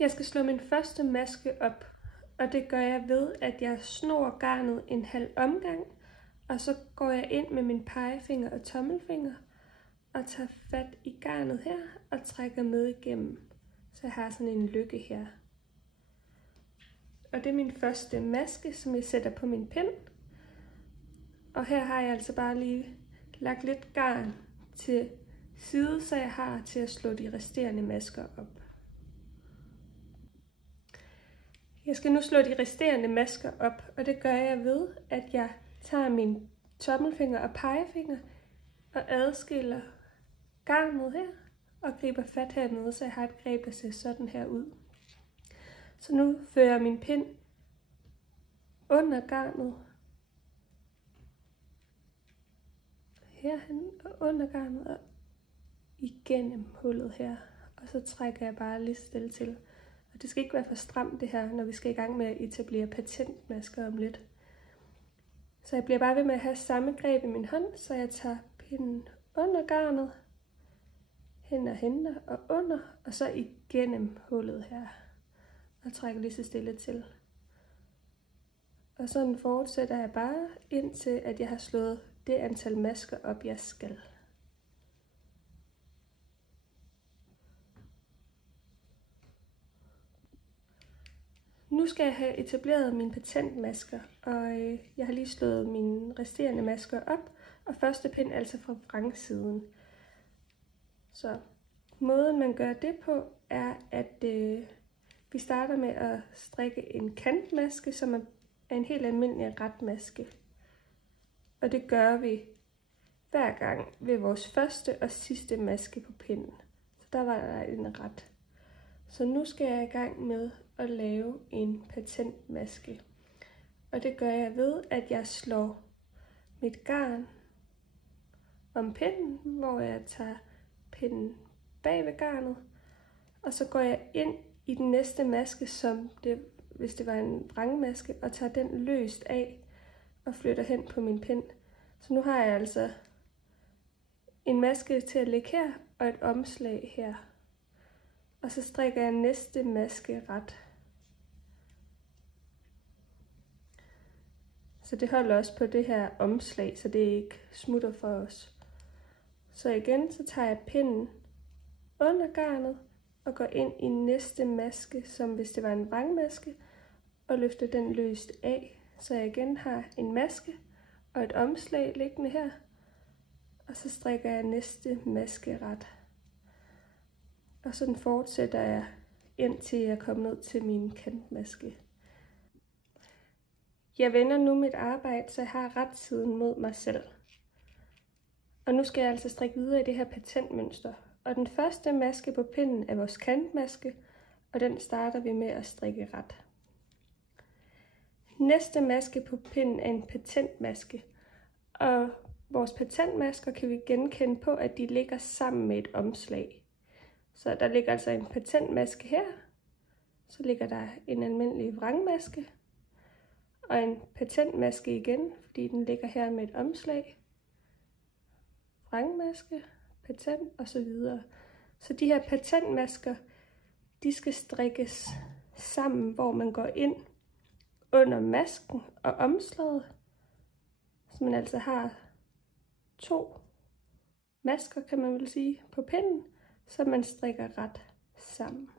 Jeg skal slå min første maske op, og det gør jeg ved, at jeg snor garnet en halv omgang, og så går jeg ind med min pegefinger og tommelfinger og tager fat i garnet her og trækker med igennem, så jeg har sådan en lykke her. Og det er min første maske, som jeg sætter på min pind. Og her har jeg altså bare lige lagt lidt garn til side, så jeg har til at slå de resterende masker op. Jeg skal nu slå de resterende masker op, og det gør jeg ved, at jeg tager min tommelfinger og pegefinger og adskiller garnet her og griber fat hernede, så jeg har et greb, der ser sådan her ud. Så nu fører jeg min pind under garnet, herhen og under garnet og igennem hullet her, og så trækker jeg bare lige stille til. Og det skal ikke være for stramt det her, når vi skal i gang med at etablere patentmasker om lidt. Så jeg bliver bare ved med at have samme greb i min hånd, så jeg tager pinden under garnet, hen og henter og under, og så igennem hullet her, og trækker lige så stille til. Og sådan fortsætter jeg bare, indtil at jeg har slået det antal masker op, jeg skal. Nu skal jeg have etableret mine patentmasker, og jeg har lige slået mine resterende masker op, og første pind altså fra vrangsiden. Så måden man gør det på, er at vi starter med at strikke en kantmaske, som er en helt almindelig retmaske. Og det gør vi hver gang ved vores første og sidste maske på pinden. Så der var der en ret. Så nu skal jeg i gang med at lave en patentmaske. Og det gør jeg ved, at jeg slår mit garn om pinden, hvor jeg tager pinden bag ved garnet. Og så går jeg ind i den næste maske, hvis det var en vrangmaske, og tager den løst af og flytter hen på min pind. Så nu har jeg altså en maske til at lægge her og et omslag her. Og så strikker jeg næste maske ret. Så det holder også på det her omslag, så det ikke smutter for os. Så igen, så tager jeg pinden under garnet og går ind i næste maske, som hvis det var en vrangmaske, og løfter den løst af. Så jeg igen har en maske og et omslag liggende her, og så strikker jeg næste maske ret. Og sådan fortsætter jeg, indtil jeg kommer ned til min kantmaske. Jeg vender nu mit arbejde, så jeg har retsiden mod mig selv. Og nu skal jeg altså strikke videre i det her patentmønster. Og den første maske på pinden er vores kantmaske, og den starter vi med at strikke ret. Næste maske på pinden er en patentmaske, og vores patentmasker kan vi genkende på, at de ligger sammen med et omslag. Så der ligger altså en patentmaske her, så ligger der en almindelig vrangmaske, og en patentmaske igen, fordi den ligger her med et omslag, vrangmaske, patent og så videre. Så de her patentmasker, de skal strikkes sammen, hvor man går ind under masken og omslaget, så man altså har to masker, kan man vel sige, på pinden, så man strikker ret sammen.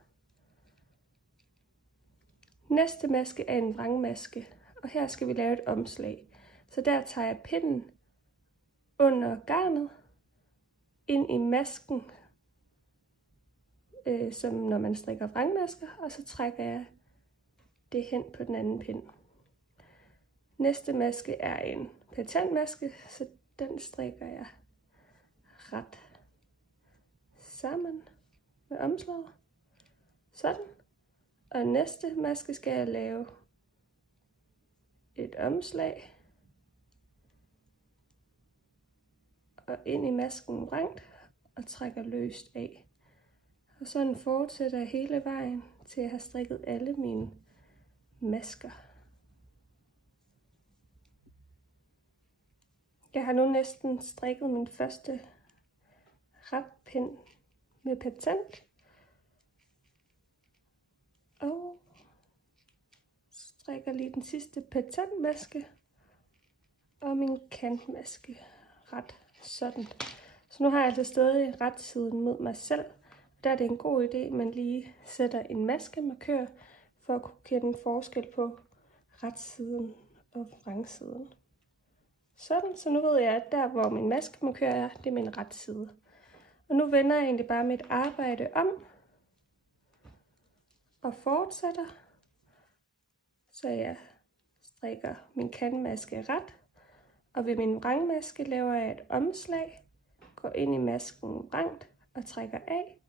Næste maske er en vrangmaske, og her skal vi lave et omslag. Så der tager jeg pinden under garnet, ind i masken, som når man strikker vrangmasker, og så trækker jeg det hen på den anden pind. Næste maske er en patentmaske, så den strikker jeg ret sammen med omslaget. Sådan. Og næste maske skal jeg lave et omslag. Og ind i masken vrangt og trækker løst af. Og sådan fortsætter jeg hele vejen til jeg har strikket alle mine masker. Jeg har nu næsten strikket min første retpind med patent. strikker lige den sidste patentmaske og min kantmaske ret sådan. Så nu har jeg altså stadig retsiden mod mig selv. Der er det en god idé, at man lige sætter en maskemarkør for at kunne kende forskel på retsiden og vrangsiden. Sådan, så nu ved jeg, at der hvor min maskemarkør er, det er min retside. Og nu vender jeg egentlig bare mit arbejde om og fortsætter. Så jeg strikker min kantmaske ret, og ved min vrangmaske laver jeg et omslag, går ind i masken vrangt og trækker af,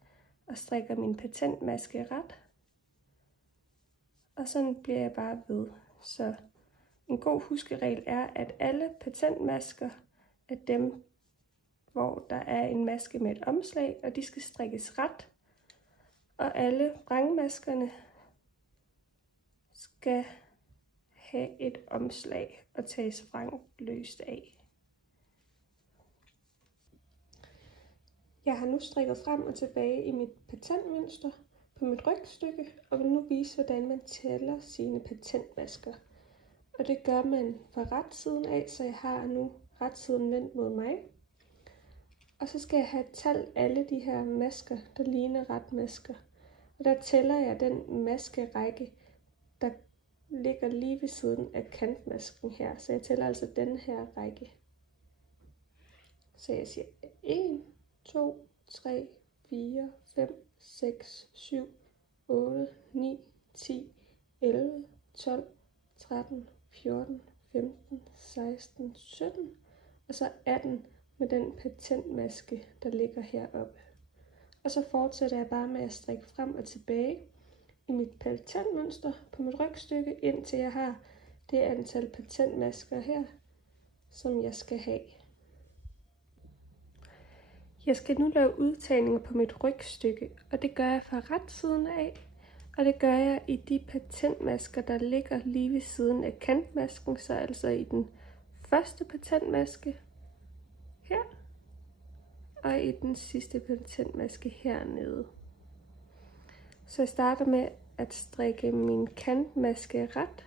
og strikker min patentmaske ret. Og sådan bliver jeg bare ved. Så en god huskeregel er, at alle patentmasker er dem, hvor der er en maske med et omslag, og de skal strikkes ret. Og alle vrangmaskerne skal have et omslag og tages vrangløst af. Jeg har nu strikket frem og tilbage i mit patentmønster på mit rygstykke, og vil nu vise, hvordan man tæller sine patentmasker. Og det gør man fra retsiden af, så jeg har nu retsiden vendt mod mig. Og så skal jeg have talt alle de her masker, der ligner retmasker. Og der tæller jeg den maskerække, der ligger lige ved siden af kantmasken her. Så jeg tæller altså den her række. Så jeg siger 1, 2, 3, 4, 5, 6, 7, 8, 9, 10, 11, 12, 13, 14, 15, 16, 17 og så 18 med den patentmaske, der ligger heroppe. Og så fortsætter jeg bare med at strikke frem og tilbage i mit patentmønster på mit rygstykke, indtil jeg har det antal patentmasker her, som jeg skal have. Jeg skal nu lave udtagninger på mit rygstykke, og det gør jeg fra retsiden af, og det gør jeg i de patentmasker, der ligger lige ved siden af kantmasken, så altså i den første patentmaske her, og i den sidste patentmaske hernede. Så jeg starter med at strikke min kantmaske ret,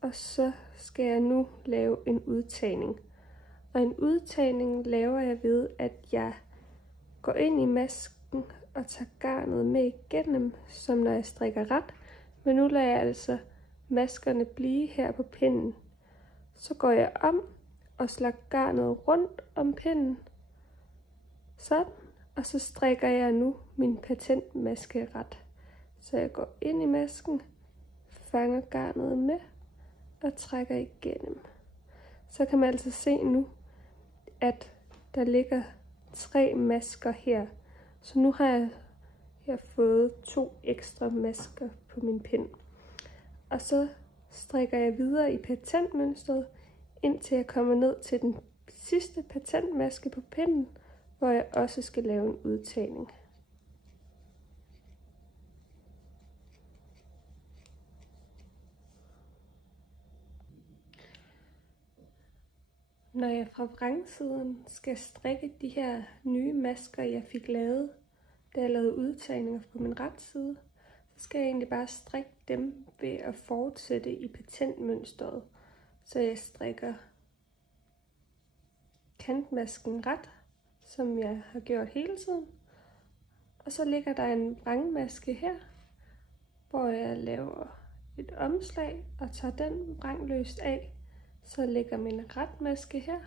og så skal jeg nu lave en udtagning. Og en udtagning laver jeg ved, at jeg går ind i masken og tager garnet med igennem, som når jeg strikker ret. Men nu lader jeg altså maskerne blive her på pinden. Så går jeg om og slår garnet rundt om pinden. Sådan. Og så strikker jeg nu min patentmaske ret. Så jeg går ind i masken, fanger garnet med og trækker igennem. Så kan man altså se nu, at der ligger 3 masker her. Så nu har jeg fået 2 ekstra masker på min pind. Og så strikker jeg videre i patentmønstret, indtil jeg kommer ned til den sidste patentmaske på pinden, hvor jeg også skal lave en udtagning. Når jeg fra vrangsiden skal strikke de her nye masker, jeg fik lavet, da jeg lavede udtagninger på min retside, så skal jeg egentlig bare strikke dem ved at fortsætte i patentmønstret. Så jeg strikker kantmasken ret, som jeg har gjort hele tiden. Og så ligger der en vrangmaske her, hvor jeg laver et omslag og tager den vrangløst af. Så ligger min retmaske her,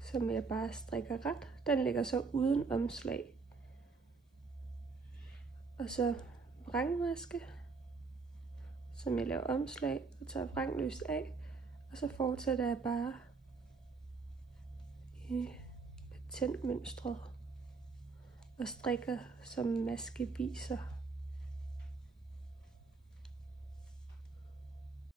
som jeg bare strikker ret. Den ligger så uden omslag. Og så vrangmaske, som jeg laver omslag og tager vrangløst af. Og så fortsætter jeg bare i patentmønstret og strikker som maske viser.